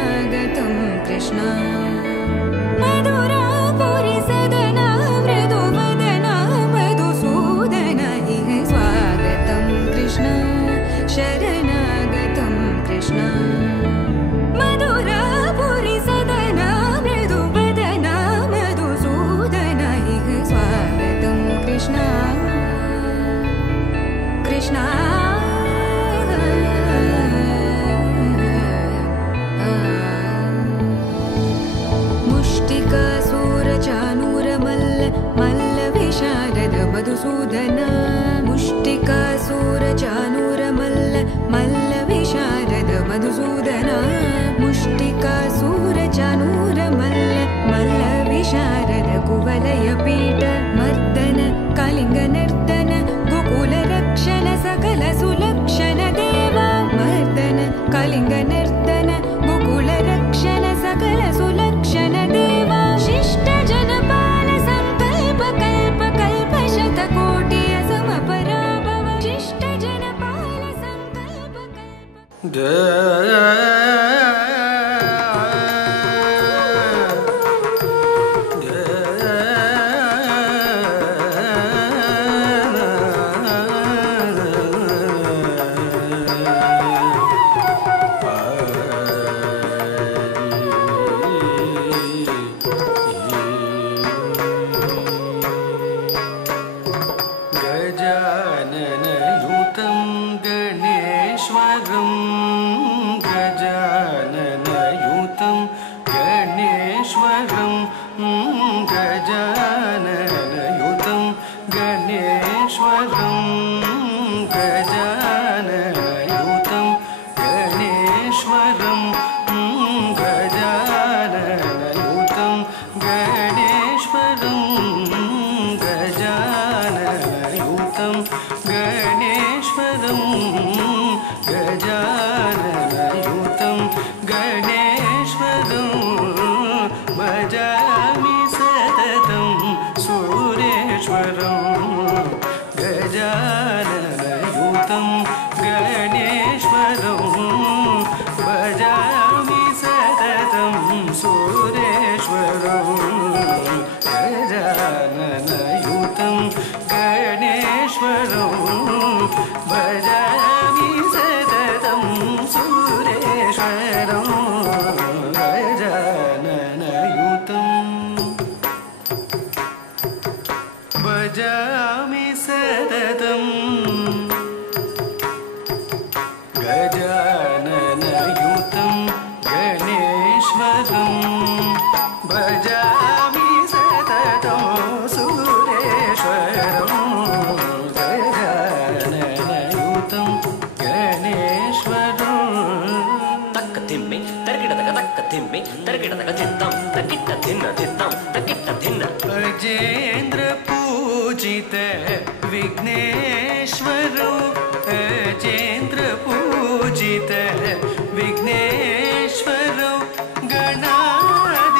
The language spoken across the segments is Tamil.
शरणागतं कृष्ण मधुरापुरि सदना मृदुवदना मधुसूदन इह स्वागतं कृष्ण शरणागतं कृष्ण मधुरापुरि सदना मृदुवदना मधुसूदन इह स्वागतं कृष्ण कृष्ण मुष्टिकासूरचानूरमल्ल मल्लविशारद मधुसूदन मुष्टिकासूरचानूरमल्ल मल्लविशारद मधुसूदन मुष्टिकासूरचानूरमल्ल मल्लविशारद कुवलयपीठ मर्दन कलिङ्गनर्दन गोकुलरक्षण सकल सुलक्षण देवा मर्दन कलिङ्गनर्दन गोकुलरक्षण सकल सुलक्षण देवा शिष्ट जनपाल संकल्प कल्प कल्प शतकोटि असमपराभव शिष्ट जनपाल संकल्प कल्प अजेन्द्र पूजित विघ्नेश्वरो अजेन्द्र पूजित विघ्नेश्वरो गणादिसन्नुत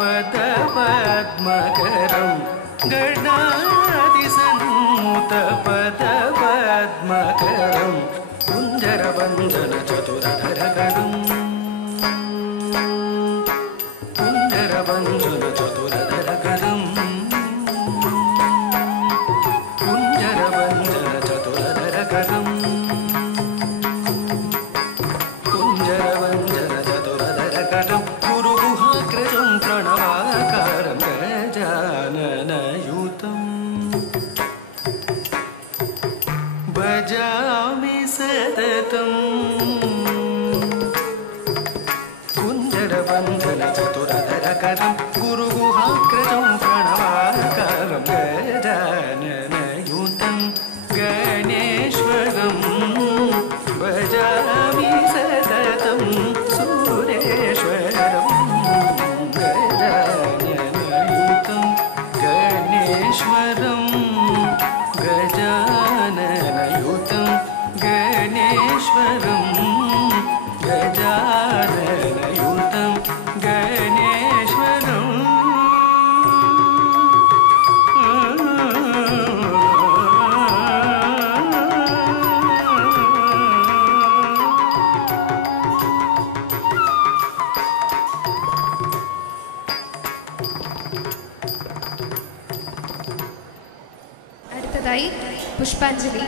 पदपद्मकरं गणादिसन्नुत पदपद्मकरं कुञ्जरवन्दन चतुरधरकरम् कुञ्जरवन्दन चतुरधरकरम् कुञ्जरवन्दन चतुरधरकरम् कुञ्जरवन्दन चतुरधरकरं गुरुगुहाग्रजं प्रणवाकारं गजाननयुतं भजामि सततम् कुञ्जरवन्दन चतुरधरकरं गुरुगुहाग्रजं प्रणवाकारं गजाननयुतं गणेश्वरं भजामि सततं सुरेश्वरं गजाननयुतं गणेश्वरं गजाननयुतं गणेश्वरं गजाननयुतं गणेश्वरं അടുത്തതായി പുഷ്പാഞ്ജലി.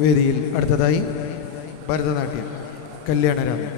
വേദിയിൽ അടുത്തതായി ഭരതനാട്യം കല്യാണരാമൻ.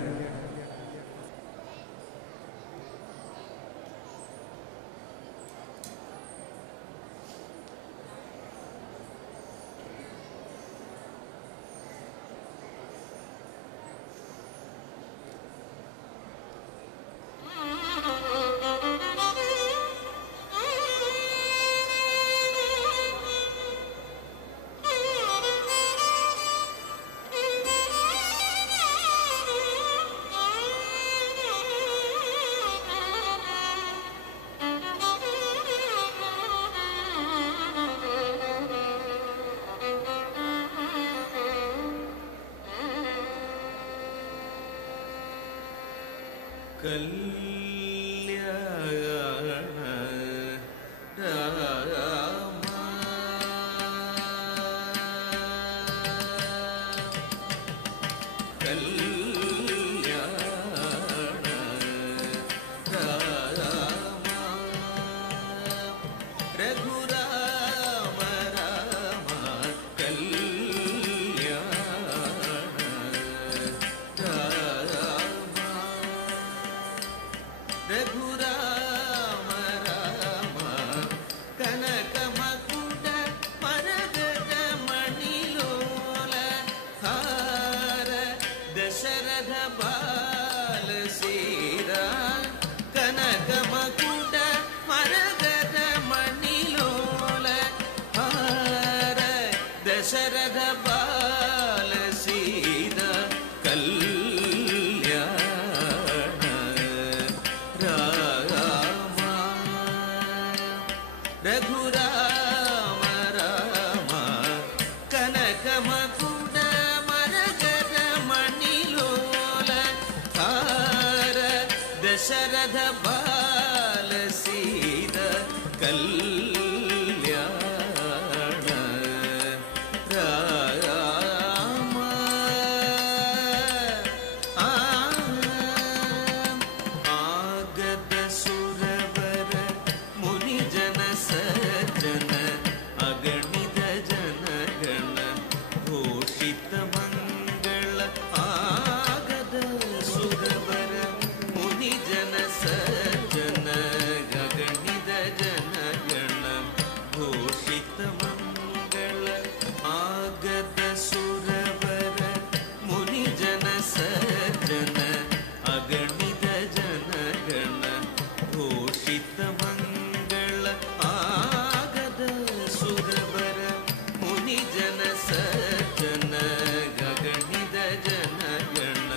Raghuram ಅವತಾರ ದಶರಥ ಬಾಲ ಸೀದ ಕಲ್ಯಾಣ ರಾಮ ಆಗದ ಸುರವರ ಮುನಿಜನ ಸಜ್ಜನ ಅಗಣಿತ ಜನಗಣ ಘೋಷಿತ ಮಂಗಳ ಆಗದ ಸುರವರ ಮುನಿಜನ ಸಜ್ಜನ ಅಗಣಿತ ಜನಗಣ ಘೋಷಿತ ಮಂಗಳ ಆಗದ ಸುರವರ ಮುನಿಜನ ಸಜ್ಜನ ಅಗಣಿತ ಜನಗಣ ಘೋಷಿತ ಮಂಗಳ ಆಗದ ಸುರವರ ಮುನಿಜನ ಸಜ್ಜನ ಗಗಣಿತ ಜನಗಣ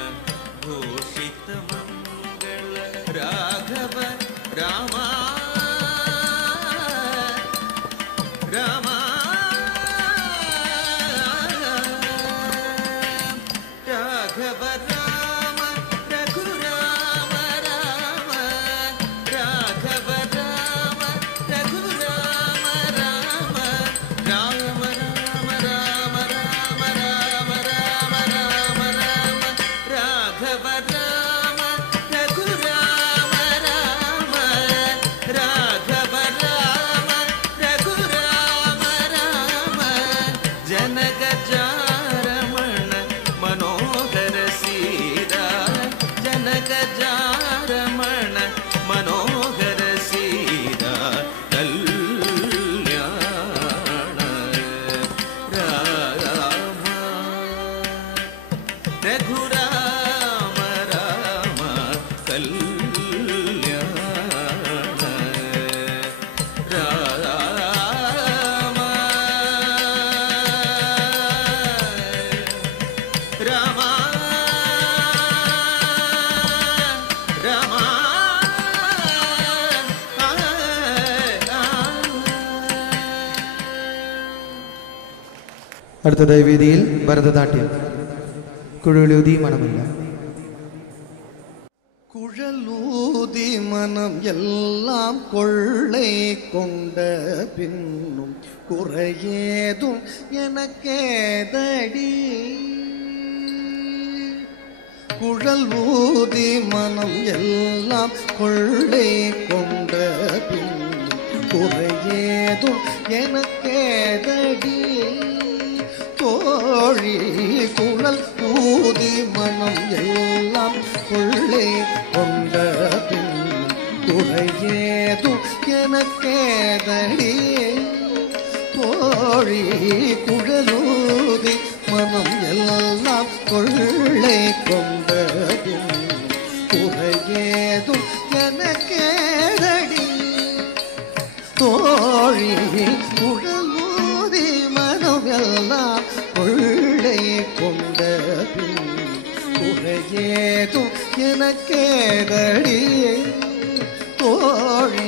ಘೋಷಿತ ಮಂಗಳ ರಾಘವ ರಾಮ ರಾಮ ರಾಘವ ರಾಮ ರಘುರಾಮ ರಾಮ ರಾಘವ ರಾಮ ರಘುರಾಮ ರಾಮ ರಾಮ ರಾಮ ರಾಮ ರಾಮ ರಾಮ ರಾಮ ರಾಮ ರಾಘವ ರಾಮ ರಘುರಾಮ ರಾಮ ರಾಘವ ರಾಮ ರಘುರಾಮ ರಾಮ ಜನಕ ಜಾರಮಣ ಮನೋಹರ ಸೀರಾ ಜನಕ ಜಾರಮಣ ಮನೋಹರ ಸೀರಾ ಕಲ್ಯಾಣ ರಾಮ ರಘುರಾಮ ರಾಮ ಕಲ್ಯಾಣ ರಾಮ ರಾಮ ರಾಮ അടുത്തതായി വേദിയിൽ ഭരതനാട്യം കുഴലൂതി മനമില്ല. குழலூதி மனம் எல்லாம் கொள்ளை கொண்ட பின்னும் குறையேதும் எனக்கேதடி குழலூதி மனம் எல்லாம் கொள்ளை கொண்ட பின்னும் குறையேதும் எனக்கேதடி தோழி குழல் ஊதி மனம் எல்லாம் கொள்ளை கொண்ட பின் குறையேதும் எனக்கேதடி தோழி குழலூதி மனம் எல்லாம் கொள்ளை கொண்ட பின் குறையேதும் எனக்கேதடி தோழி குழலூதி மனம் எல்லாம் கொள்ளை கொண்ட பின் குறையேதும் எனக்கேதடி தோழி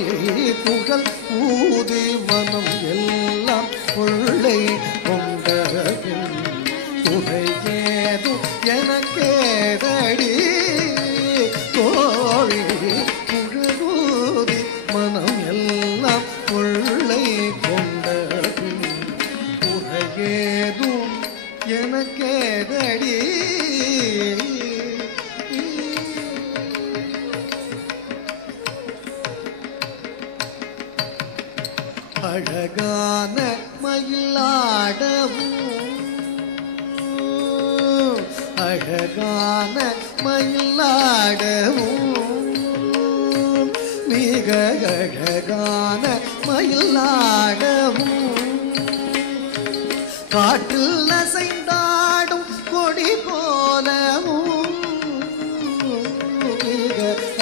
புகழ் ஊதி மனம் எல்லாம் கொள்ளை கொண்ட பின் குறையேதும் எனக்கேதடி தோழி புகழூதி மனம் எல்லாம் கொள்ளை கொண்ட பின் குறையேதும் எனக்கேதடி அழகான மயிலாடவும் அழகான மயிலாடவும் மிக அழகான மயிலாடவும் காற்றில் நசைந்தாடும் கொடி போலவும் மிக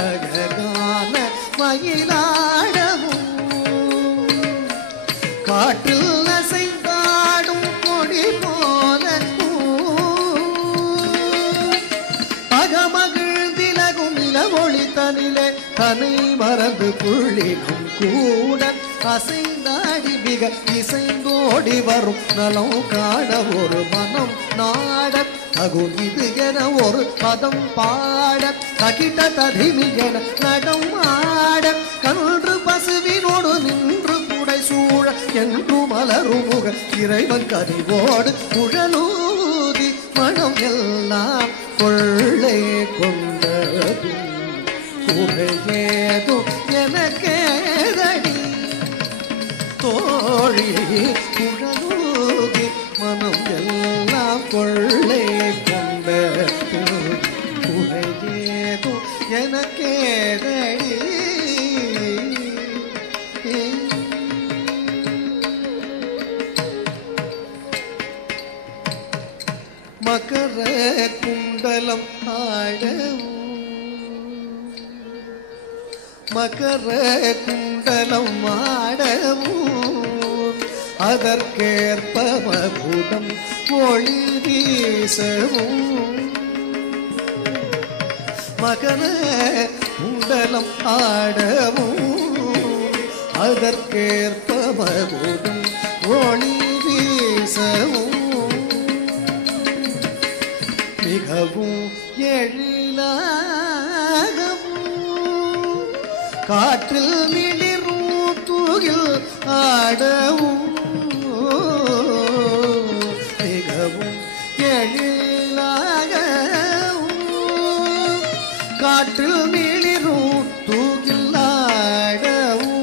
அழகான மயிலாடவும் காற்றில் நசைந்தாடும் கொடி போலவும் பகமகிழ்ந்திலகும் நிலவொளி தனிலே தனை மறந்து புள்ளினும் கூட அசைந்தாடி மிக இசைந்தோடி வரும் நலம் காண ஒரு மனம் நாட தகும் இது என ஒரு பதம் பாட தகிட்ட ததிமி என நடம் ஆட கன்று பசுவினோடு நின்று குடை சூழ என்று மலரும் முக இறைவன் கனிவோடு குழலூதி மனம் எல்லாம் கொள்ளை கொண்ட குறையேதோ எனக்கேதடி தோழி குழலூதி மனம் எல்லாம் கொள்ளை கொண்ட குறையேதோ எனக்கேதடி மகர குண்டலம் ஆடவும் மகர குண்டலம் ஆடவும் அதற்கேற்ப மகுடம் ஒளி வீசவும் மகர குண்டலம் ஆடவும் அதற்கேற்ப மகுடம் ஒளி வீசவும் மிகவும் எழிலாகவும் காற்றில் மிளிரும் தூகில் ஆடவும் மிகவும் எழிலாகவும் காற்றில் மிளிரும் தூகில் ஆடவும்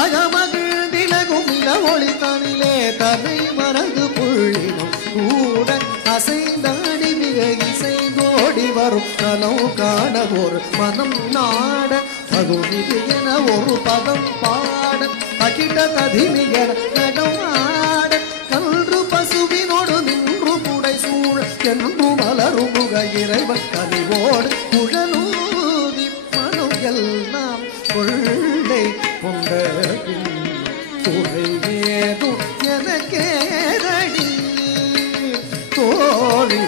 அகமகிழ் திலகும் இள ஒளி தனிலே தன்னை மறந்து புள்ளினும் கூட அசைந்தாடி மிக இசைந்தோடி வரும் நலம் காண ஒரு மனம் நாட பகுதிது என ஒரு பதம் பாட அகிட்ட ததிமி என நடம் ஆட கன்று பசுவினோடு நின்று புடை சூழ என்று மலரும் முக இறைவன் கனிவோடு குழலூதி மனம் எல்லாம் கொள்ளை கொண்ட குறையேதும் எனக்கேதடி தோழி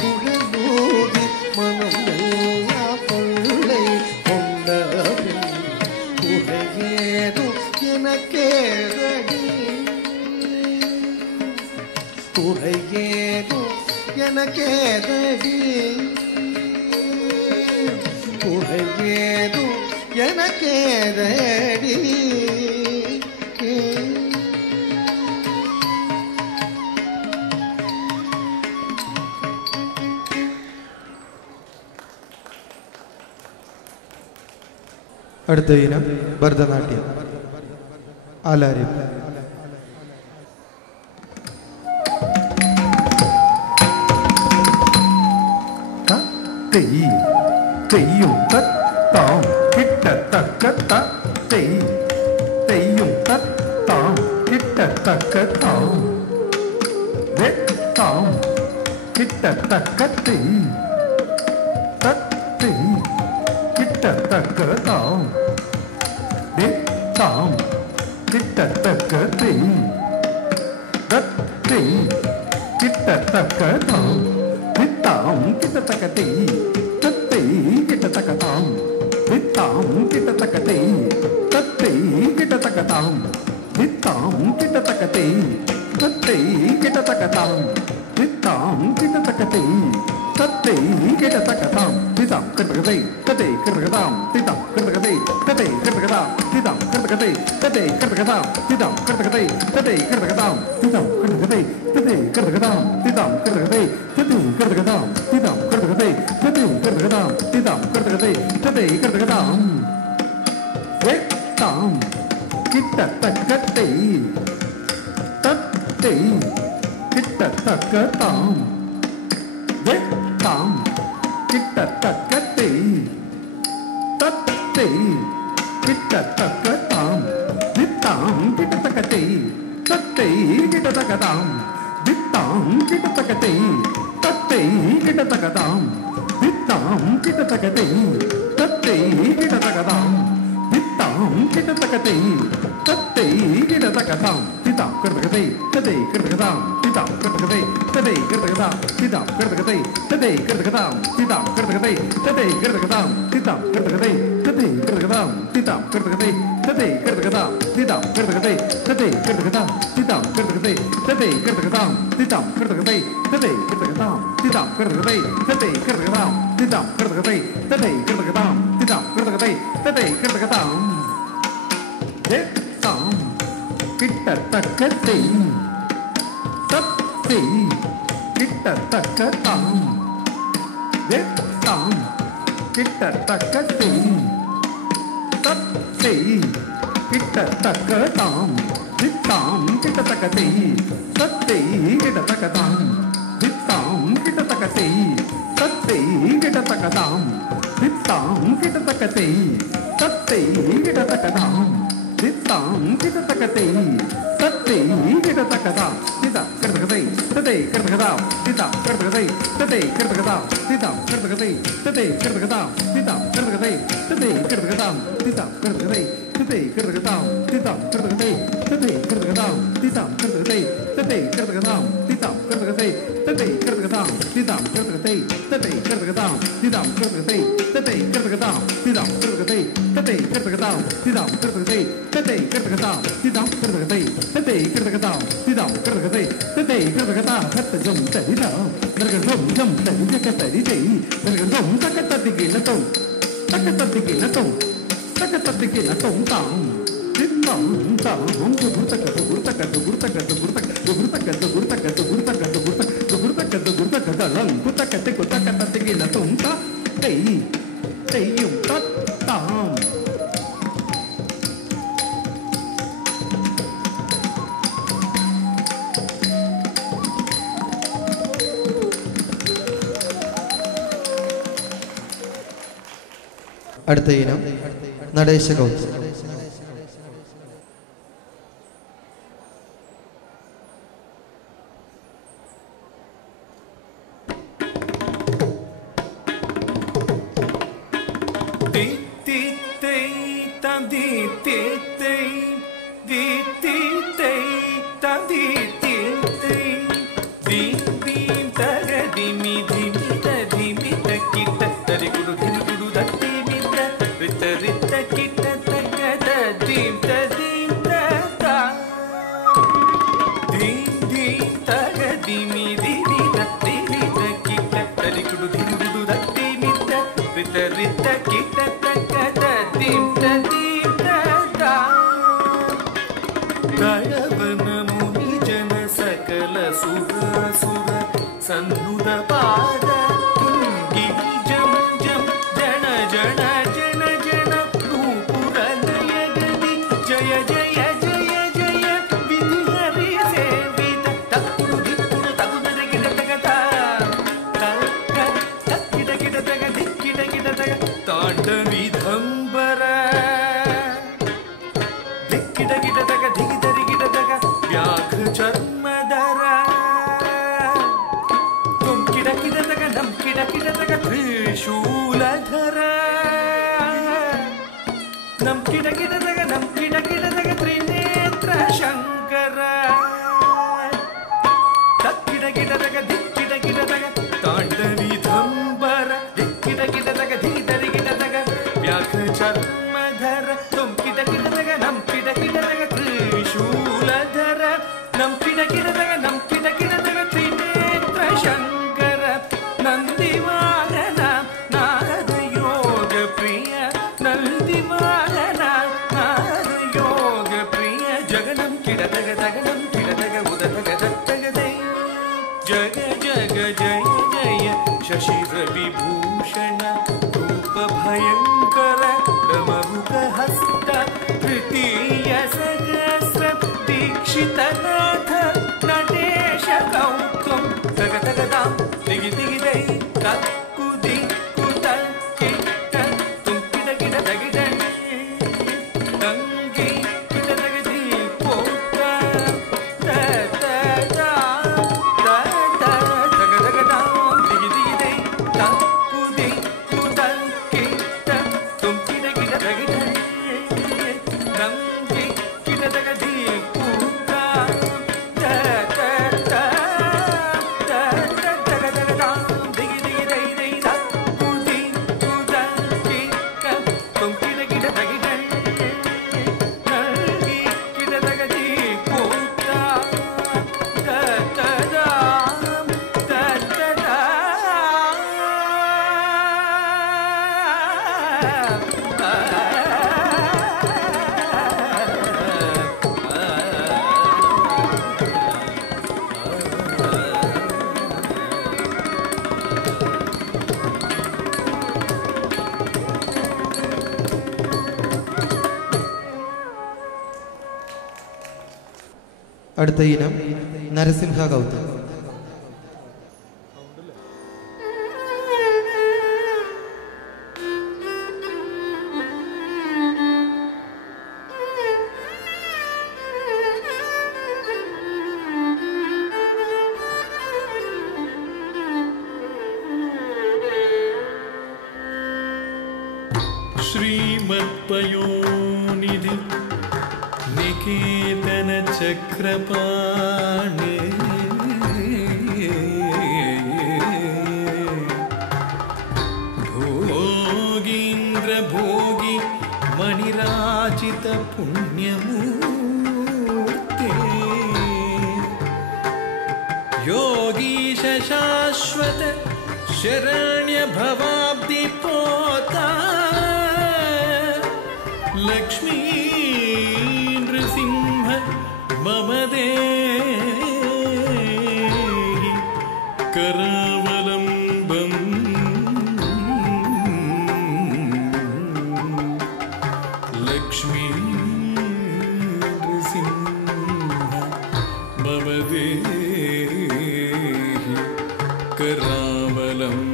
குழலூதி மனம் எல்லாம் கொள்ளை கொண்ட குறையேதும் எனக்கேதடி குறையேதும் எனக்கேதடி குறையேதும் எனக்கேதடி അടുത്ത ഇനം ഭരതനാട്യം ആലാരിപ്പ്. തെയ്യും തത്താം കിട്ടത്തക്ക തെയ്യും തത്താം കിട്ടത്തക്ക വെത്താം കിട്ടത്തക്ക തത്തി കിട്ടത്തക്ക വെത്താം കിട്ടത്തക്ക തത്തി കിട്ടത്തക്ക வித்தாம் கிட்டத்தக்கத்தை தத்தை கிட்டத்தக்கதாம் வித்தாம் கிட்டத்தக்கத்தை தத்தை கிட்டத்தக்கதாம் வித்தாம் கிட்டத்தக்கத்தை தத்தை கிட்டத்தக்கதாம் வித்தாம் கிட்டத்தக்கத்தை தத்தை கிட்டத்தக்கதாம் திதாம் கிட்டக்கதை தத்தை கிட்டக்கதாம் திதாம் கிட்டக்கதை தத்தை கிட்டக்கதாம் திதாம் கிட்டக்கதை தத்தை கிட்டக்கதாம் திதாம் கிட்டக்கதை தத்தை கிட்டக்கதாம் திதாம் கிட்டக்கதை தத்தை கிட்டக்கதாம் திதாம் கிட்டக்கதை தத்தை கிட்டக்கதாம் திதாம் கிட்டக்கதை தத்தை கிட்டக்கதாம் திதாம் கிட்டக்கதை தத்தை கிட்டக்கதாம் வெத்தாம் கிட்டத்தக்கத்தை தத்தை கிட்டத்தக்கதாம் வெத்தாம் கிட்டத்தக்கத்தை தத்தை கிட்டத்தக்கதாம் வித்தாம் கிட்டத்தக்கத்தை தத்தை கிட்டத்தக்கதாம் வித்தாம் கிட்டத்தக்கத்தை தத்தை கிட்டத்தக்கதாம் வித்தாம் கிட்டத்தக்கத்தை தத்தை கிட்டத்தக்கதாம் வித்தாம் tam kita takatei tatei kita takatam titam kertakatei tatei kertakatam titam kertakatei tatei kertakatam titam kertakatei tatei kertakatam titam kertakatei tatei kertakatam titam kertakatei tatei kertakatam titam kertakatei tatei kertakatam titam kertakatei tatei kertakatam titam kertakatei tatei kertakatam titam kertakatei tatei kertakatam titam kertakatei tatei kertakatam titam kertakatei tatei kertakatam titam kertakatei tatei kertakatam tam kita takatei tatei kita takatam tam kita takatei tatei kita takatam tam kita takatei tatei kita takatam tam kita takatei tatei kita takatam tam kita takatei tatei kita takatam tam kita takatei tatei kita takatam titam kertakatei tatei kertakatam titam kertakatei tatei kertakatam titam kertakatei tatei kertakatam titam kertakatei tatei kertakatam titam kertakatei tatei kertakatam titam kertakatei tatei kertakatam titam kertakatei tatei kertakatam titam kertakatei tatei kertakatam titam kertakatei tatei kertakatam titam kertakatei tatei kertakatam titam kertakatei tatei kertakatam titam kertakatei tatei kertakatam titam kertakatei tatei kertakatam titam kertakatei tatei kertakatam hatajum tadidam nargadum jam tadidakatadidei nargadum takatadiginatum takatadiginatum takatadiginatum tam titam tam അടുത്ത ഇനം നടേശകൗത്ത്. അടുത്ത ഇനം നരസിംഹ ഗൗതം. श्रीमत्पयोनिधि निकेतन चक्रपाणे भोगीन्द्र भोगी मणिराजित पुण्यमूर्ते योगीश शाश्वत शरण्य भवाब्दि पोता लक्ष्मी नृसिंह मम देहि करावलम्बम् लक्ष्मी नृसिंह मम देहि करावलम्बम्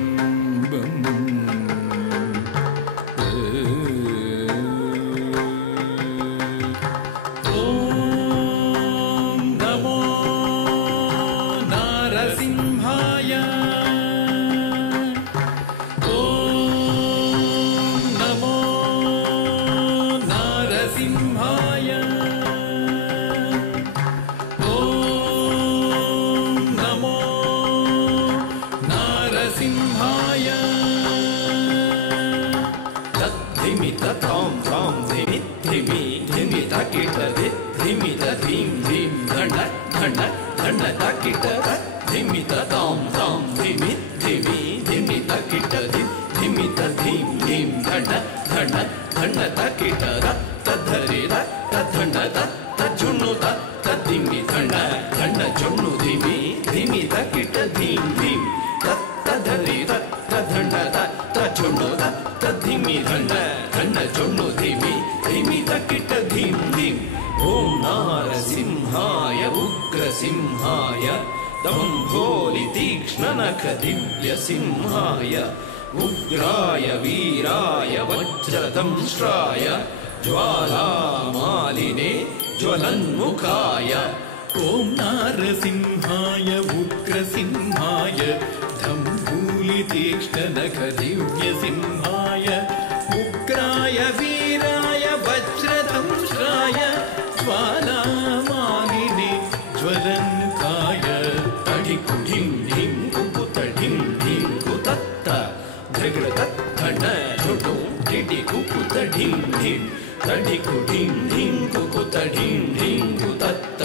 ओम नारसिंहाय उग्रसिंहाय दम्भोलि तीक्ष्णनख दिव्यसिंहाय उग्राय वीराय वज्रदंष्ट्राय ज्वालामालिने ज्वलन्मुखाय ओम नारसिंहाय उग्रसिंहाय दम्भोलि तीक्ष्णनख दिव्यसिंहाय उग्राय वीराय वज्रदंष्ट्राय ज्वालामालिने ज्वलन्मुखाय तडिकु ढिं ढिं कुकुत ढिं ढिं कुतत्त धृगृतत् धन झुटु ढिडि कुकुत ढिं ढिं तडिकु ढिं ढिं कुकुत ढिं ढिं कुतत्त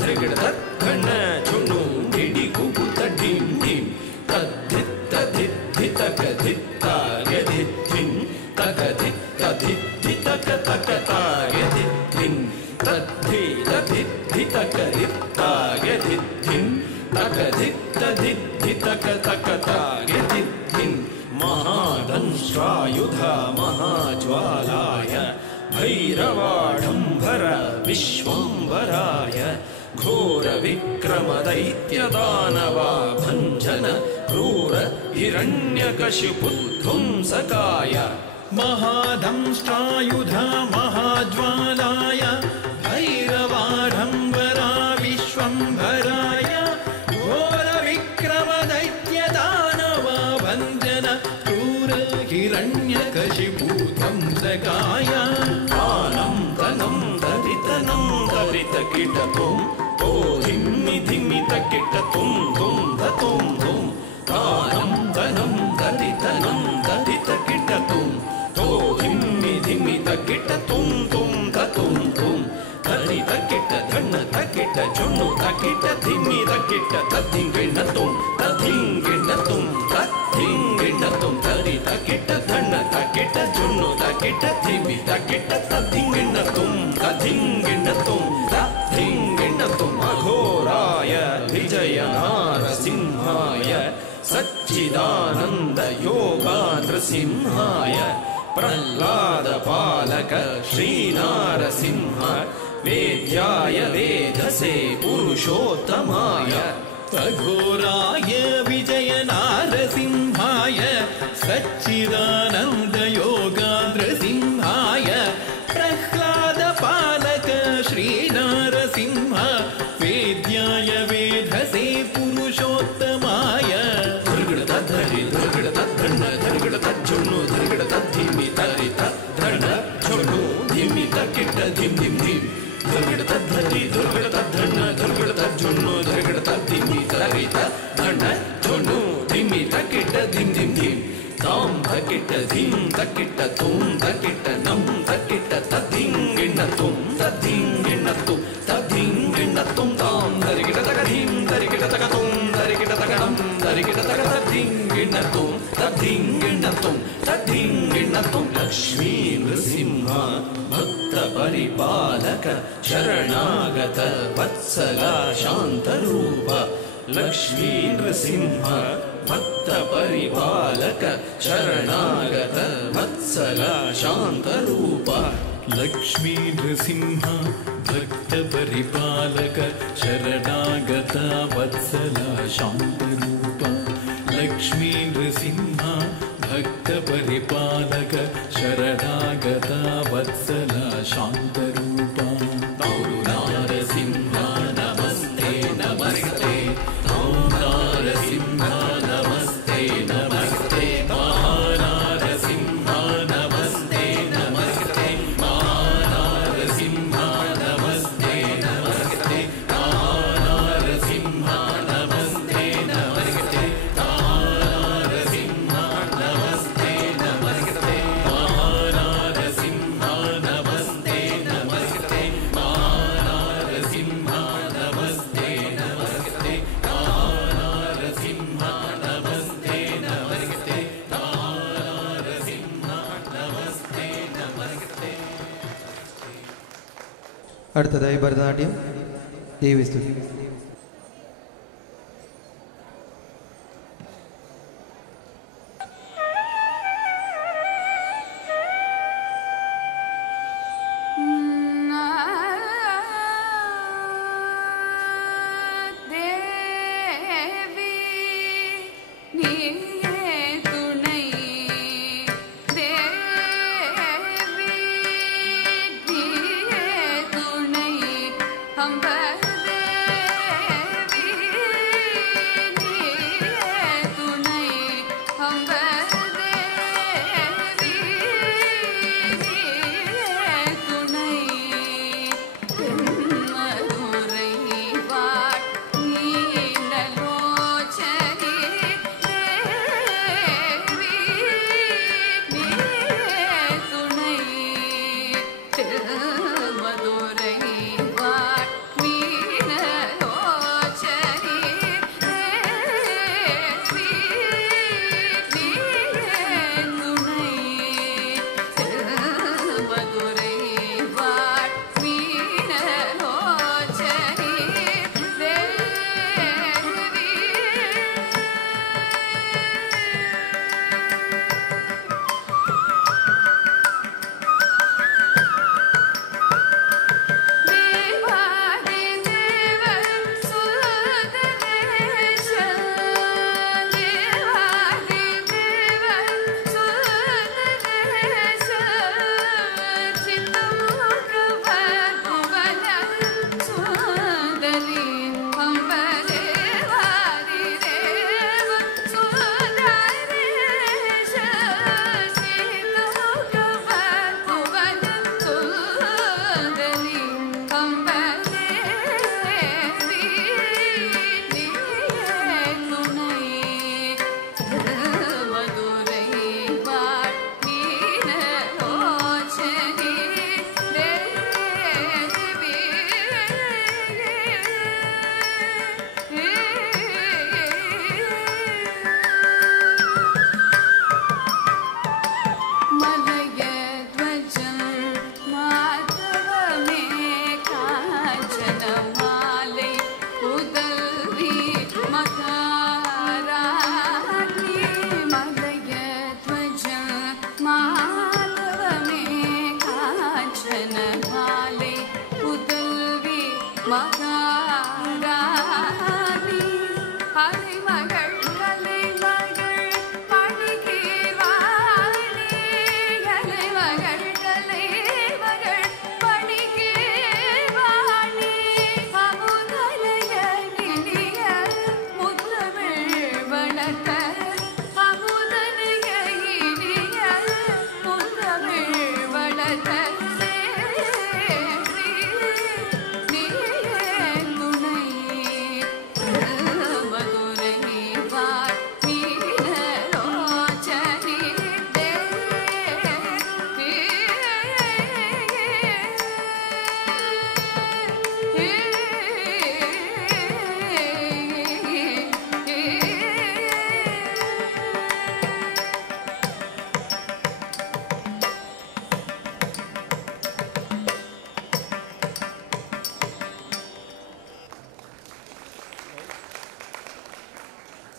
धृगृतत् धन झुटु ढिडि कुकुत ढिं ढिं तद्धित्त धित्तितक धित्ता यधित्थिं तक धित्त धित्तितक तक तायधित्थिं तद्धि तधित्तितक धित्ता यधित्थिं तक धित्त धित्तितक तक तायधित्थिं महादंष्ट्रायुध महाज्वालाय भैरवाढम्बर विश्वम्भराय घोर विक्रम दैत्य दानवा भञ्जन क्रूर हिरण्यकशिपुध्वंसकाय महादंष्ट्रायुध महाज्वालाय भैरवाढम्बरा विश्वम्भराय घोर विक्रम दैत्य दानवा भञ्जन क्रूर हिरण्यकशिपुध्वंसकाय आनं तनं दरितनं दरितकिटतुं ओ धिम्मि धिम्मि तकिटतुं तुं धतुं तुं आनं तनं दरितनं दरितकिटतुं तो धिम्मि धिम्मि तकिटतुं तुं धतुं तुं दरितकिट धन तकिट झुण्णु तकिट धिम्मि तकिट तद्धिङ्गिणतुं तद्धिङ्गिणतुं तद्धिङ्गिणतुं दरितकिट धन तकिट झुण्णु ತಕಿಟ ಧಿಮಿ ತಕಿಟ ತದ್ಧಿಂಗಿಣ್ಣ ತುಂ ತದ್ಧಿಂಗಿಣ್ಣ ತುಂ ತದ್ಧಿಂಗಿಣ್ಣ ತುಂ ಅಘೋರಾಯ ವಿಜಯ ನಾರಸಿಂಹಾಯ ಸಚ್ಚಿದಾನಂದ ಯೋಗ ನೃಸಿಂಹಾಯ ಪ್ರಹ್ಲಾದ ಪಾಲಕ ಶ್ರೀನಾರಸಿಂಹ ವೇದ್ಯಾಯ ವೇಧಸೆ ಪುರುಷೋತ್ತಮಾಯ ಅಘೋರಾಯ ವಿಜಯ ನಾರಸಿಂಹಾಯ ಸಚ್ಚಿದಾನಂದ ಯೋಗಾಂಧ್ರ ಸಿಂಹಾಯ ಪ್ರಹ್ಲಾದ ಪಾಲಕ ಶ್ರೀನಾರಸಿಂಹ ವೇದ್ಯಾಯ ವೇಧಸೆ ಪುರುಷೋತ್ತಮಾಯ ಧರ್ಗಡ ತದ್ಧರಿ ಧರ್ಗಡ ತದ್ಧಣ್ಣ ಧರ್ಗಡ ತಜ್ಜುಣ್ಣು ಧರ್ಗಡ ತದ್ಧಿಮಿ ತರಿತ ಧಣ್ಣ ಝೊಣ್ಣು ಧಿಮಿ ತಕ್ಕಿಟ್ಟ ಧಿಮ್ ಧಿಮ್ ಧಿಮ್ ಧರ್ಗಡ ತದ್ಧರಿ ಧರ್ಗಡ ತದ್ಧಣ್ಣ ಧರ್ಗಡ ತಜ್ಜುಣ್ಣು ಧರ್ಗಡ ತದ್ಧಿಮಿ ತರಿತ ಧಣ್ಣ ಝೊಣ್ಣು ಧಿಮಿ ತಕ್ಕಿಟ್ಟ ಧಿಮ್ ಧಿಮ್ ಧಿಮ್ ತಾಂ ತಕ್ಕಿಟ್ಟ ಧಿಮ್ ತಕ್ಕಿಟ್ಟ ತುಂ ತಕ್ಕಿಟ್ಟ ನಂ ತಕ್ಕಿಟ್ಟ ತದ್ಧಿಂಗಿಣ್ಣ ತುಂ ತದ್ಧಿಂಗಿಣ್ಣ ತುಂ ತದ್ಧಿಂಗಿಣ್ಣ ತುಂ ತಾಂ ಧರಿಗಿಡ ತಗ ಧಿಮ್ ಧರಿಗಿಡ ತಗ ತುಂ ಧರಿಗಿಡ ತಗ ನಂ ಧರಿಗಿಡ ತಗ ತದ್ಧಿಂಗಿಣ್ಣ ತುಂ ತದ್ಧಿಂಗಿಣ್ಣ ತುಂ ತದ್ಧಿಂಗಿಣ್ಣ ತುಂ ಲಕ್ಷ್ಮೀ ನೃಸಿಂಹ ಭಕ್ತ ಪರಿಪಾಲಕ ಶರಣಾಗತ ವತ್ಸಲ ಶಾಂತರೂಪ ಲಕ್ಷ್ಮೀ ನೃಸಿಂಹ ಭಕ್ತ ಪರಿಪಾಲಕ ಶರಣಾಗತ ವತ್ಸಲ ಶಾಂತರೂಪ ಲಕ್ಷ್ಮೀ ನೃಸಿಂಹ ಭಕ್ತ ಪರಿಪಾಲಕ ಶರಣಾಗತ ವತ್ಸಲ ಶಾಂತರೂಪ ಲಕ್ಷ್ಮೀ ನೃಸಿಂಹ ಭಕ್ತ ಪರಿಪಾಲಕ ಶರಣಾಗತ ವತ್ಸಲ ಶಾಂತರೂಪ ನಾರಸಿಂಹ ನಮಸ್ತೆ ನಮಸ್ತೆ ನಾರಸಿಂಹ ನಮಸ್ತೆ ನಮಸ್ತೆ ಮಹಾನಾರಸಿಂಹ ನಮಸ್ತೆ ನಮಸ್ತೆ ಮಹಾನಾರಸಿಂಹ ನಮಸ್ತೆ ನಮಸ್ತೆ ಮಹಾನಾರಸಿಂಹ ನಮಸ್ತೆ ನಮಸ್ತೆ ಮಹಾನಾರಸಿಂಹ ನಮಸ್ತೆ ನಮಸ್ತೆ ಮಹಾನಾರಸಿಂಹ ನಮಸ್ತೆ ನಮಸ್ತೆ ಮಹಾನಾರಸಿಂಹ ನಮಸ್ತೆ ನಮಸ್ತೆ ಮಹಾನಾರಸಿಂಹ ನಮಸ್ತೆ ನಮಸ್ತೆ ಮಹಾನಾರಸಿಂಹ ನಮಸ್ತೆ ನಮಸ್ತೆ. അടുത്തതായി ഭരതനാട്യം ദേവീസ്തുതി. हम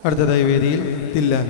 അടുത്തതായി വേദിയിൽ തില്ലാന.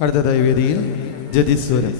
അടുത്തതായി വേദിയിൽ ജതിസ്വരം.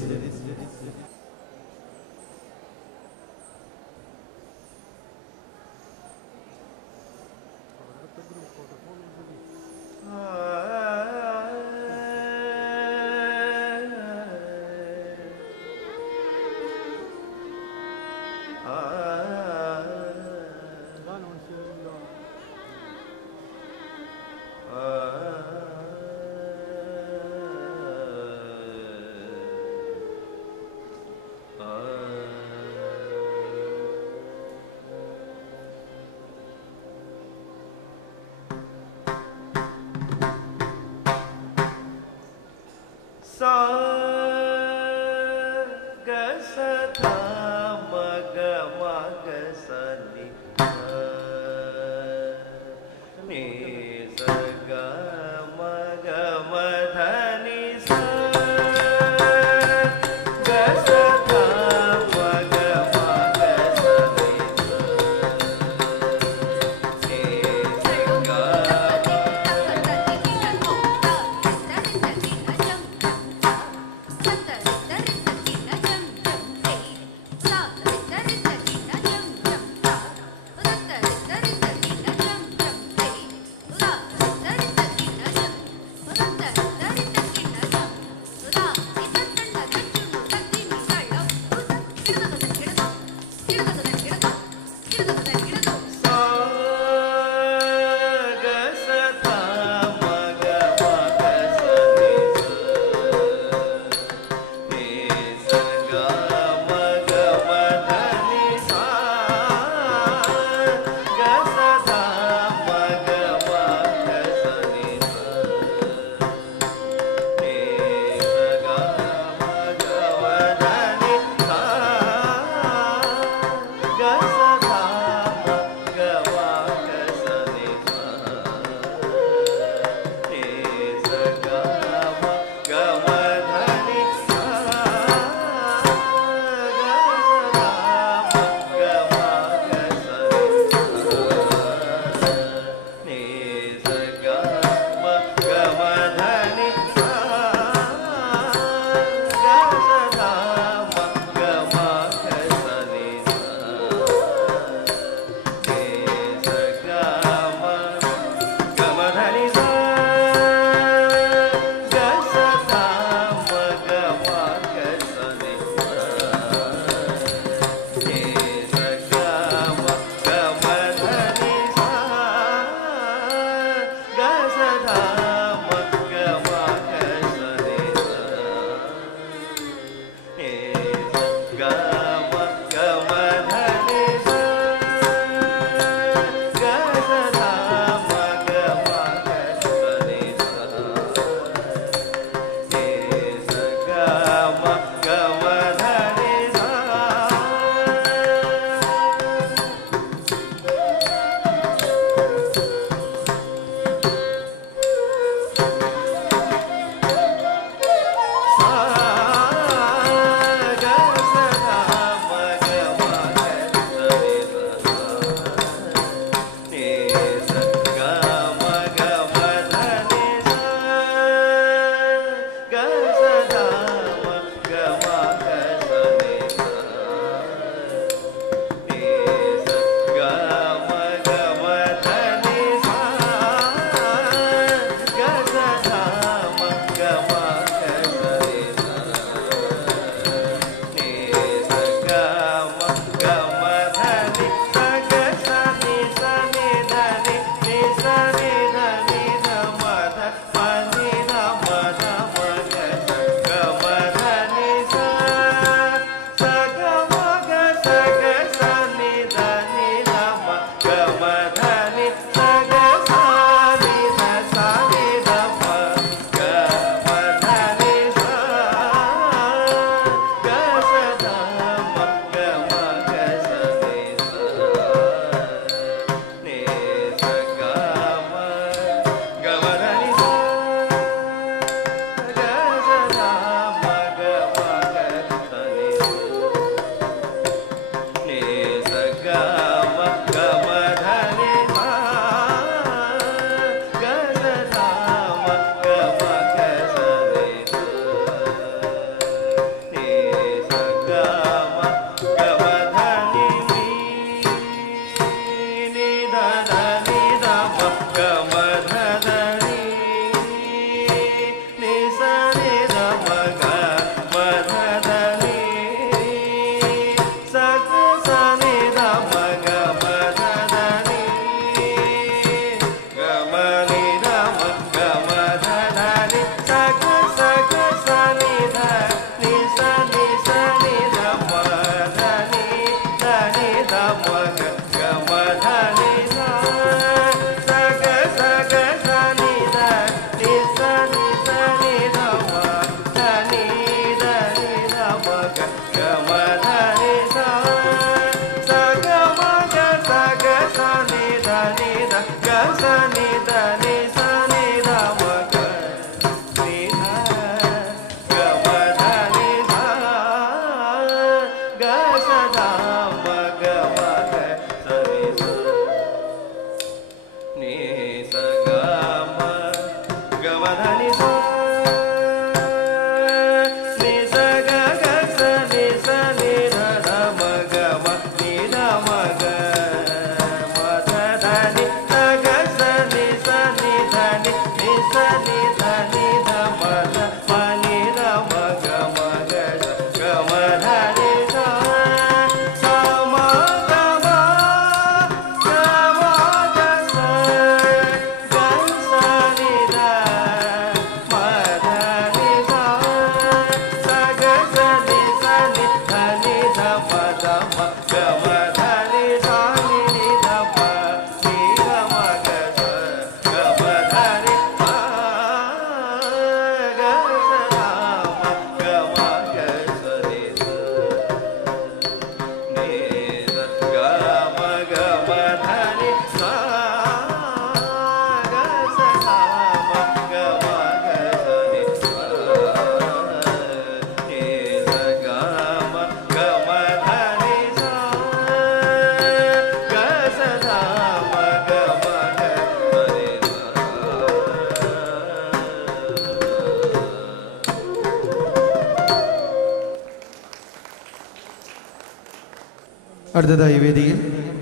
അടുത്തതായി വേദിയിൽ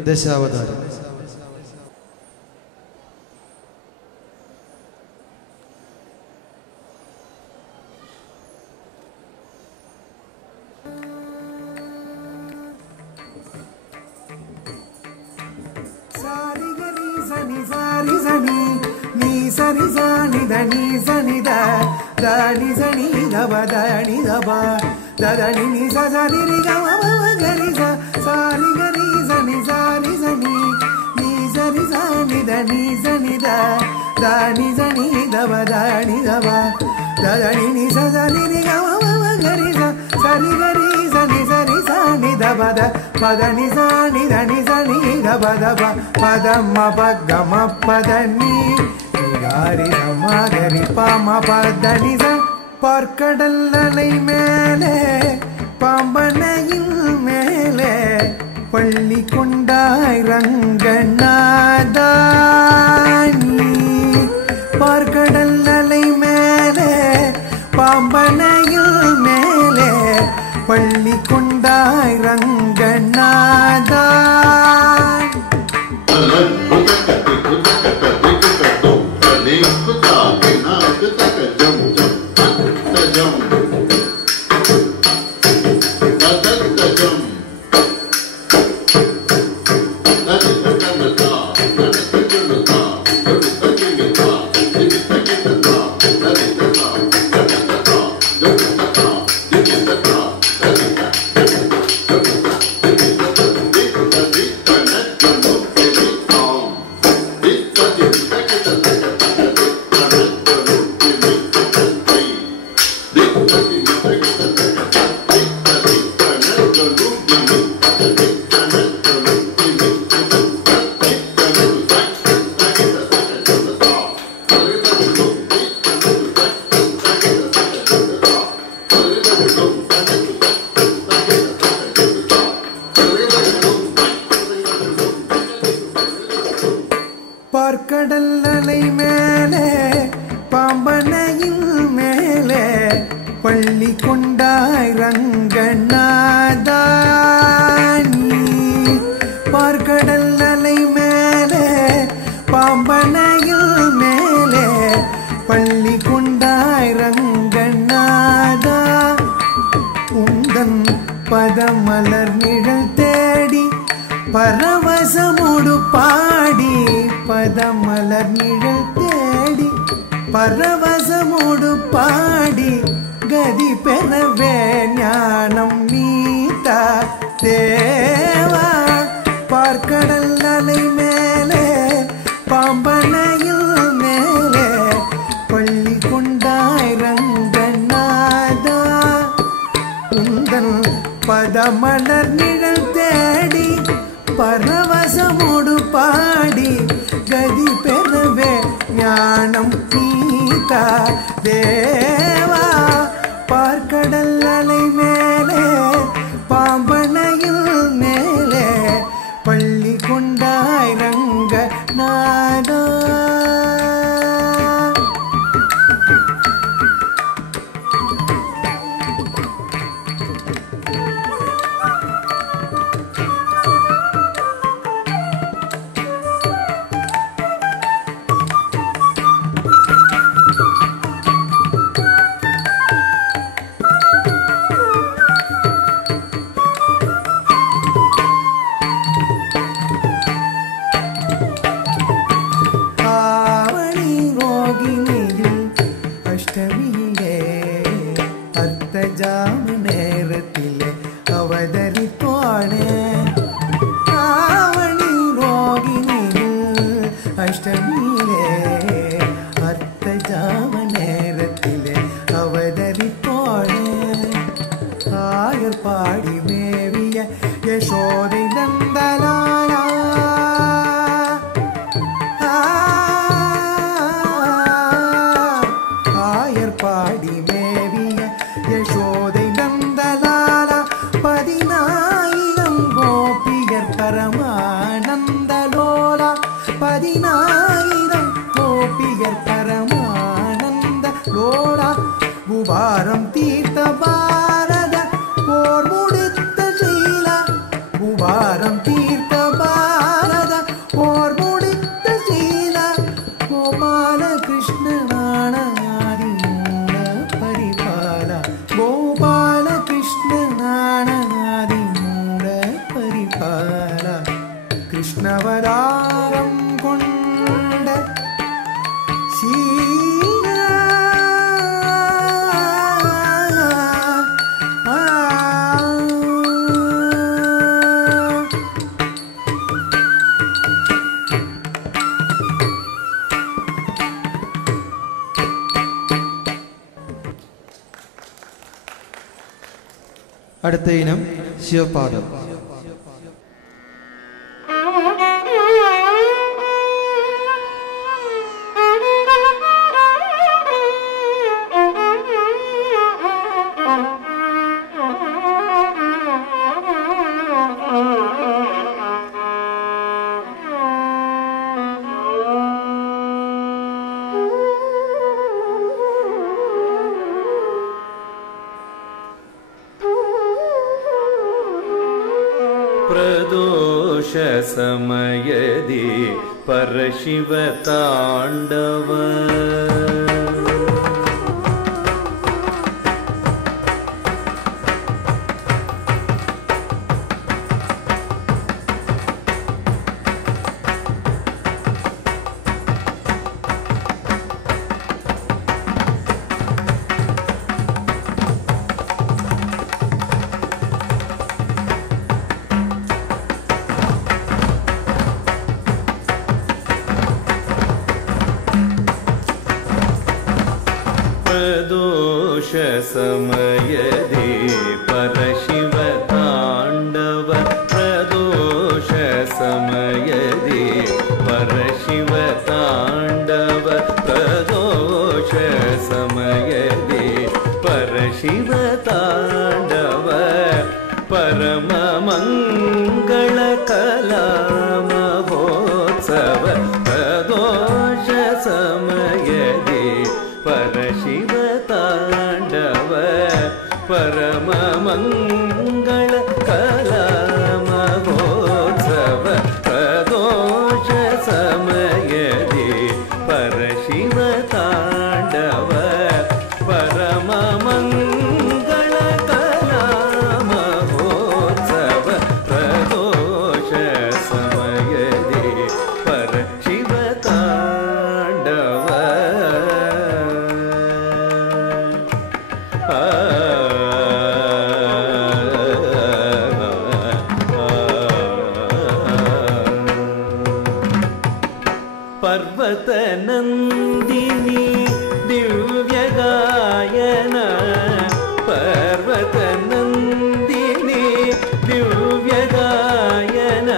ദശാവതാരം. పదని సాని దని సని గబదబ పదమ్మ పగ్గమ పదని గారి సమాగరి పామ பதனி ச பார்க்கடல் அலை மேலே பாம்பனையின் மேலே பள்ளி கொண்டாய் ரங்கநாதானி பார்க்கடல் அலை மேலே பாம்பனையில் மேலே பள்ளி கொண்டாய் ரங்கநாதா பார்க்கடல் அலை மேலே பாம்பனையின் மேலே பள்ளி கொண்டாய் ரங்கநாதானி பார்க்கடல் அலை மேலே பாம்பனையில் மேலே பள்ளி கொண்டாய் ரங்கநாதா உந்தன் பதமலர் நிழல் தேடி பரவசமுடு பாடி பதமலர் நிழல் தேடி பரவசமுடு பாடி கதி பெறவே ஞானம் நீதா தேவா பார்க்கடல் அலை மேலே பாம்பனையில் மேலே பள்ளி கொண்டாய் ரங்கநாதா உந்தன் பதமலர் நிழல் தேடி பரவசமுடு பாடி கதி பெறவே ஞானம் நீதா தேவா பார்க்கடல் அலை மேலே பாம்பனையில் மேலே பள்ளி கொண்டாய் ரங்கநாதா பாடி மேவிய யசோதை நந்தலாலா ஆயர் பாடி மேவிய யசோதை நந்தலாலா 10000 கோபியர் பரமானந்தலோலா 10000 கோபியர் பரமானந்தலோலா குபாரம் தீர்த்த பாரத போர் முடித்த சீலா குபாரம் கிருஷ்ணவதாரம் கொண்ட അടുത്ത ഇനം ശിവപാദം. ಪ್ರದೋಷ ಸಮಯದಿ ಪರಶಿವ ತಾಂಡವ ಸಮಯದಿ ಪರಶಿವ ತಾಂಡವ ಪ್ರದೋಷ ಸಮಯದಿ ಪರಶಿವ ತಾಂಡವ ಪ್ರದೋಷ ಸಮಯದಿ ಪರಶಿವ ತಾಂಡವ ಪರಮ ಮಂಗಳ ಕಲಾ ಮಹೋತ್ಸವ ಪ್ರದೋಷ ಸಮಯದಿ ಪರಶಿವ ತಾಂಡವ ಪರಮ ಮಂಗಳ ಕಲಾ ಮಹೋತ್ಸವ ಪ್ರದೋಷ ಸಮಯದಿ ಪರಶಿವ ತಾಂಡವ ಪರಮ ಮಂಗಳ ಕಲಾ ಮಹೋತ್ಸವ ಪ್ರದೋಷ ಸಮಯದಿ ಪರಶಿವ ತಾಂಡವ ಪರ್ವತ ನಂದಿನಿ ದಿವ್ಯ ಗಾಯನ ಪರ್ವತ ನಂದಿನಿ ದಿವ್ಯ ಗಾಯನ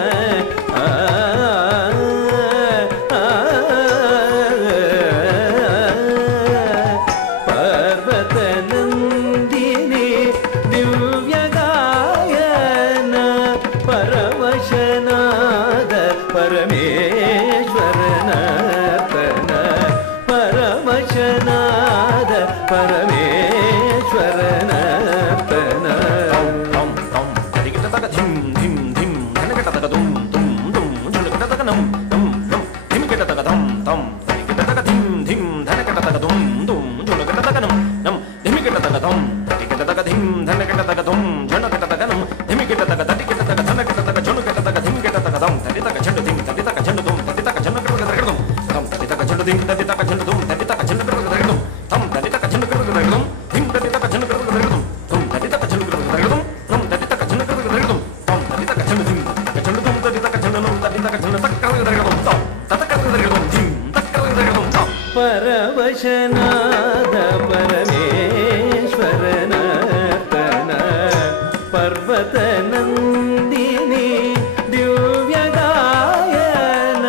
ಪರ್ವತ ನಂದಿನಿ ದಿವ್ಯ ಗಾಯನ ಪರವಶನಾದ ಪರಮೇಶ್ವರನರ್ತನ ಪರವಶನಾದ ಪರಮೇಶ್ವರನರ್ತನ ಪರವಶನಾದ ಪರಮೇಶ್ವರನರ್ತನ ಪರ್ವತ ನಂದಿನಿ ದಿವ್ಯ ಗಾಯನ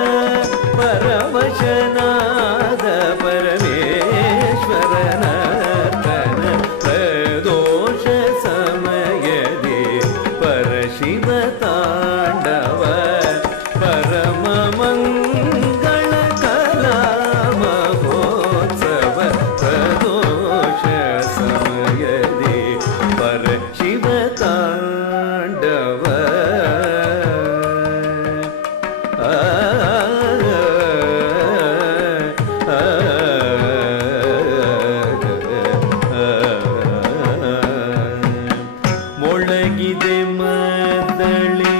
ಪರವಶನಾದ ಪರಮೇಶ್ವರನರ್ತನ ಪ್ರದೋಷ ಸಮಯದಿ ಪರಶಿವ ತಾಂಡವ ಪರಮ ಮಂಗಳ ಕಲಾ ಮಹೋತ್ಸವ ಪ್ರದೋಷ ಸಮಯದಿ ಪರಶಿವ ತಾಂಡವ ಮೊಳಗಿದೆ ಮದಳಿ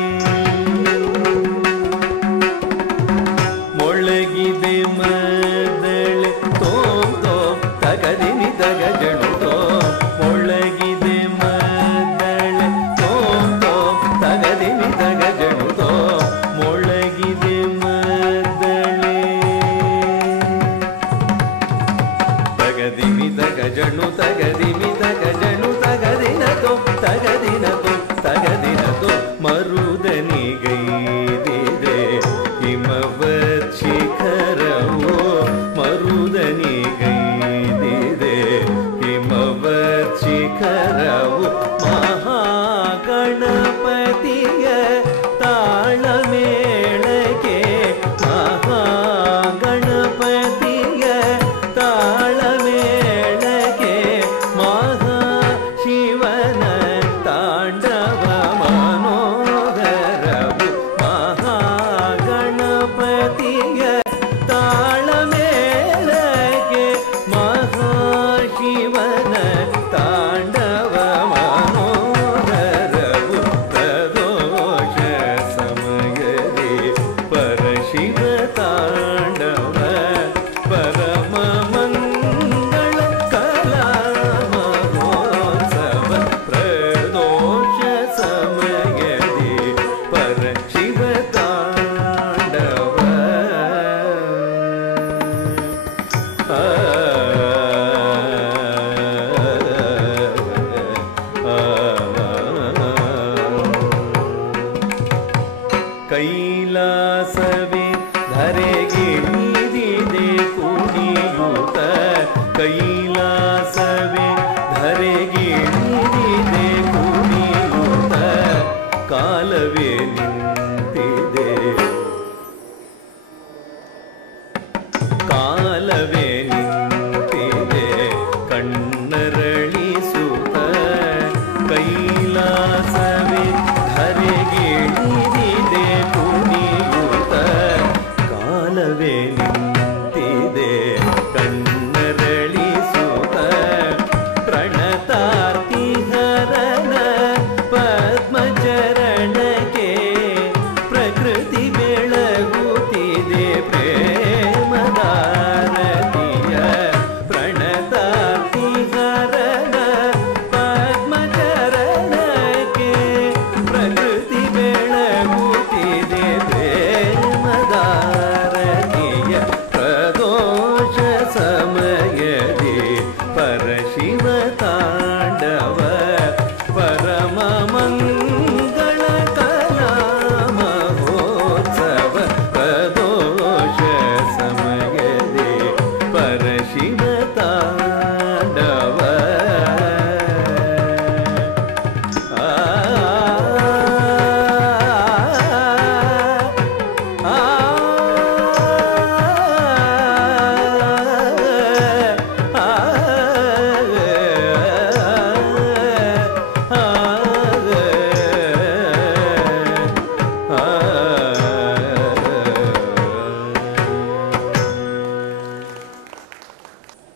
ಕೈಲಾಸವೇ ಧರೆಗಿಳಿದಿದೆ ಕುಣಿಯುತ್ತ ಕೈಲಾಸವೇ ಧರೆಗಿಳಿದಿದೆ ಕುಣಿಯುತ್ತ ಕಾಲವೇ ನಿಂತಿದೆ ಕಾಲವೇ ನಿಂತಿದೆ ಕಣ್ಣರಳಿಸುತ್ತ ಕೈಲಾಸವೇ ಧರೆಗಿಳಿದಿದೆ ಕುಣಿಯುತ್ತ ಕಾಲವೇ ನಿಂತಿದೆ ಕಣ್ಣರಳಿಸುತ್ತ ಪ್ರಣತಾರ್ತಿಹರನ ಪದ್ಮಚರಣಕ್ಕೆ ಪ್ರಕೃತಿ ಬೆಳಗುತ್ತಿದೆ ಪ್ರೇಮದಾರತಿಯ ಪ್ರಣತಾರ್ತಿಹರನ ಪದ್ಮಚರಣಕ್ಕೆ ಪ್ರಕೃತಿ ಬೆಳಗುತ್ತಿದೆ ಪ್ರೇಮದಾರತಿಯ ಪ್ರದೋಷ ಸಮಯದಿ ಪರಶಿವ ತಾಂಡವ ಪರಮ ಮಂಗಳ ಕಲಾ ಮಹೋತ್ಸವ ಪ್ರದೋಷ ಸಮಯದಿ ಪರಶಿವ ತಾಂಡವ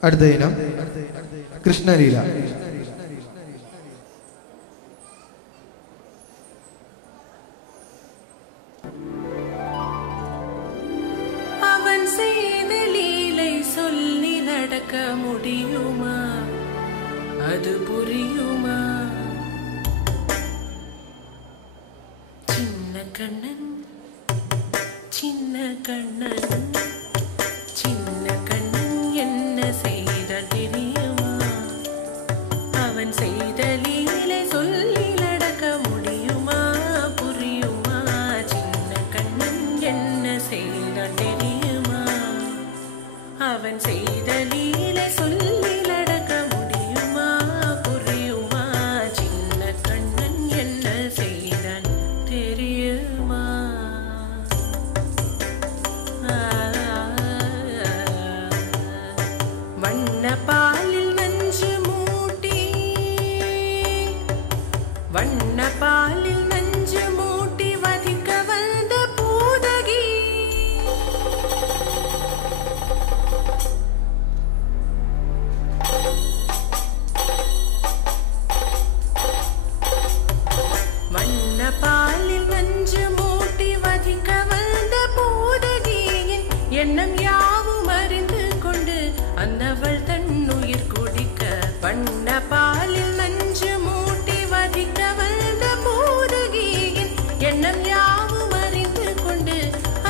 അടുത്ത ഇനം കൃഷ്ണലീല. அவன் செய்த லீலை சொல்லி நடக்க முடியுமா? அது புரியுமா? சின்ன கண்ணன் சின்ன கண்ணன் சின்ன கண்ணன் என்ன செய்த தெரியுமா? அவன் செய்த லீலை சொல்லி நடக்க முடியுமா? புரியுமா? சின்ன கண்ணன் என்ன செய்த தெரியுமா? அவன் செய்த லீலை சொல்லி நடக்க முடியுமா? புரியுமா? சின்ன கண்ணன் என்ன செய்தான் தெரியுமா? வண்ண பாலில் நஞ்சு மூட்டி வண்ண பாலில் நஞ்சு மூட்டி வதிக்க வந்த பூதகி வண்ண பாலில் நஞ்சு மூட்டி வதிக்க வந்த பூதகியின் எண்ணம் யாவும் அறிந்து கொண்டு அன்னவள் தன்னுயிர் குடிக்க வண்ண பாலில் நஞ்சு மூட்டி வதிக்க வந்த பூதகியின் எண்ணம் யாவும் அறிந்து கொண்டு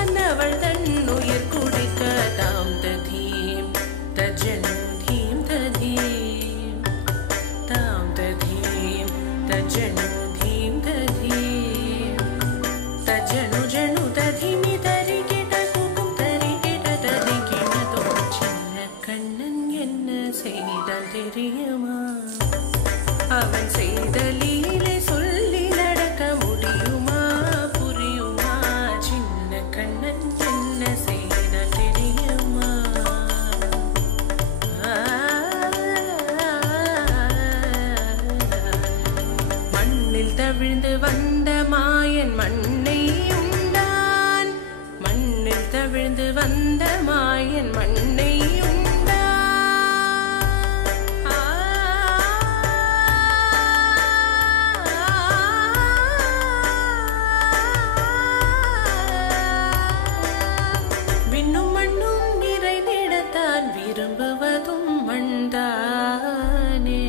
அன்னவள் தன்னுயிர் குடிக்க தாம் ததீம் தஜனு தீம் ததீம் தாம் ததீம் தஜனு தீம் ததீம் தஜனு ஜனு ததீமி தரி கிட்ட குக்கும் தரி கிட்ட தரி கிட்டதோ சின்ன கண்ணன் என்ன செய்தான் தெரியுமா? அவன் செய்த லீலை சொல்லி நடக்க முடியுமா? புரியுமா? சின்ன கண்ணன் என்ன செய்தான் தெரியுமா? மண்ணில் தவிழ்ந்து வந்த மாயன் மண்ணை உண்டான் மண்ணில் தவிழ்ந்து வந்த மாயன் மண்ணை விண்ணும் மண்ணும் நிறைவிடத்தான் விரும்புவதும் மண்தானே.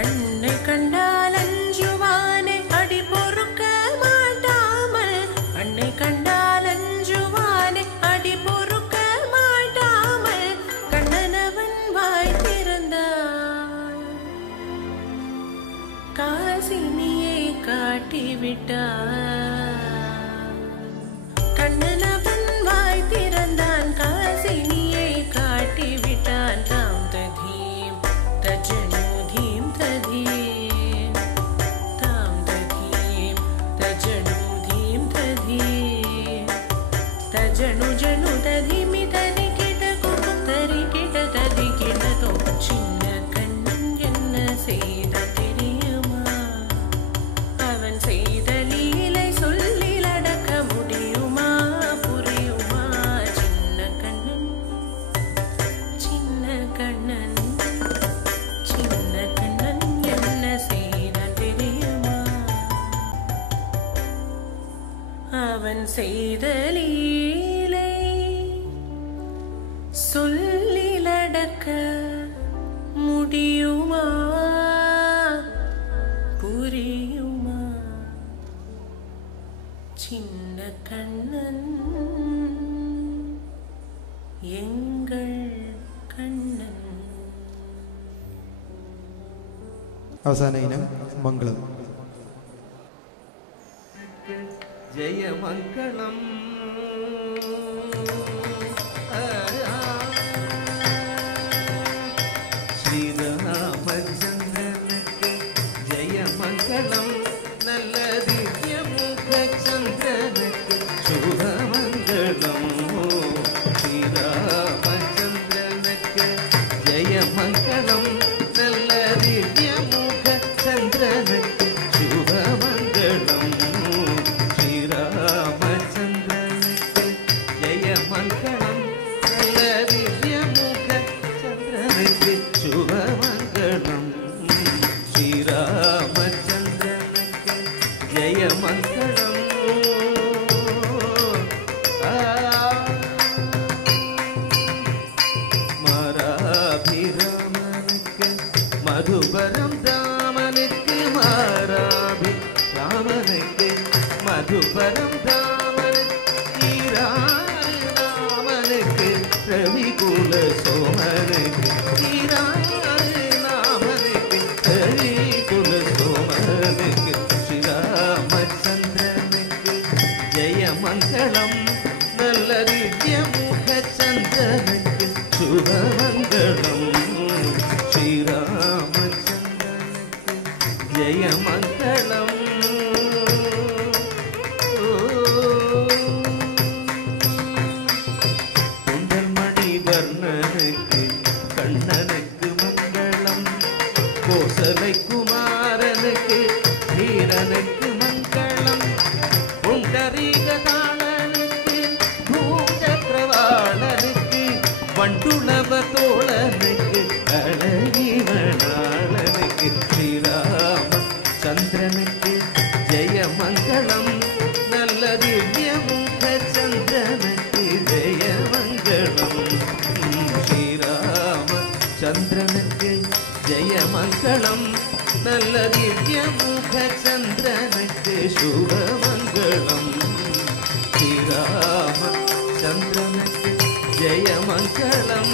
அன்னை கண்டால் அஞ்சுவானே அடி பொறுக்க மாட்டாமல் அன்னை கண்டால் காட்டிவிட்டான். கண்ணன் அவன் வாய் திறந்தான், காசினியை காட்டிவிட்டான். தாம் ததீம் தஜனு தீம் ததீம், தாம் ததீம் தஜனு தீம் ததீம், தஜனு ஜனு ததீமி தரி கிட குடும் தரி கிட தரி கிடதோ. சின்ன கண்ணன் என்ன செய்த தெரியுமா? அவன் செய்த லீலை சொல்லில் அடக்க முடியுமா? புரியுமா? சின்ன கண்ணன் சின்ன கண்ணன் சின்ன கண்ணன் என்ன செய்த தெரியுமா? அவன் செய்த லீலை சொல்லில் அடக்க முடியுமா? புரியுமா? சின்ன கண்ணன் எங்கள் கண்ணன். അവസാന ഇനം മംഗളം. ജയമംഗളം ശ്രീരാമചന്ദ്രനുക്ക് ജയമംഗളം നല്ല ദിവ്യമുഖചന്ദ്രനുക്ക് ശുഭമംഗളം. ശ്രീരാമചന്ദ്രനുക്ക് ജയമംഗളം നല്ല ദിവ്യമുഖചന്ദ്രനുക്ക് ശുഭമംഗളം. ശ്രീരാമചന്ദ്രനുക്ക് ജയമംഗളം നല്ല ദിവ്യമുഖചന്ദ്രനുക്ക് ശുഭമംഗളം. ശ്രീരാമചന്ദ്രനുക്ക് ജയമംഗളം. മാരാഭിരാമനുക്ക് മധുപരം രാമനുക്ക്, മാരാഭിരാമനുക്ക് മധുപരം രാമനുക്ക്, രാമനുക്ക് രവികുല സോമനുക്ക്, രാമനുക്ക് രവികുല സോമനുക്ക്. ശ്രീരാമചന്ദ്രനുക്ക് ജയമംഗളം നല്ല ദിവ്യമുഖചന്ദ്രനുക്ക് ശുഭമംഗളം. ശ്രീരാമചന്ദ്രനുക്ക് ജയമംഗളം. കുണ്ടൽമണി വർണ്ണനുക്ക് കണ്ണനുക്ക് മംഗളം. கோசலைக்குமாரனுக்கு தீரனுக்கு மங்களம். புண்டரீகதாளனுக்கு பூச்சக்கரவாளனுக்கு வண்டுளவ தோழனுக்கு அழகிவனாளனுக்கு. ஸ்ரீராமச்சந்திரனுக்கு ஜெயமங்களம் நல்ல திவ்யமுகச்சந்திரனுக்கு ஜெயமங்களம். ஸ்ரீராமச்சந்திரனுக்கு ஜெயமங்களம் நல்ல ദിവ്യമുഖചന്ദ്രനുக்கு ശുഭമംഗളം. ശ്രീരാമചന്ദ്രനുக்கு ജയമംഗളം.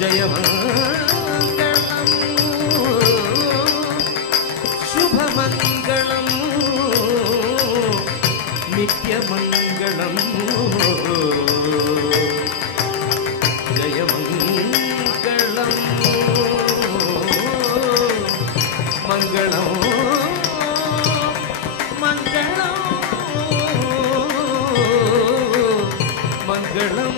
ജയമംഗളം ശുഭമംഗളം നിത്യമംഗളം. ജയമംഗളം മംഗളം മംഗളം മംഗളം.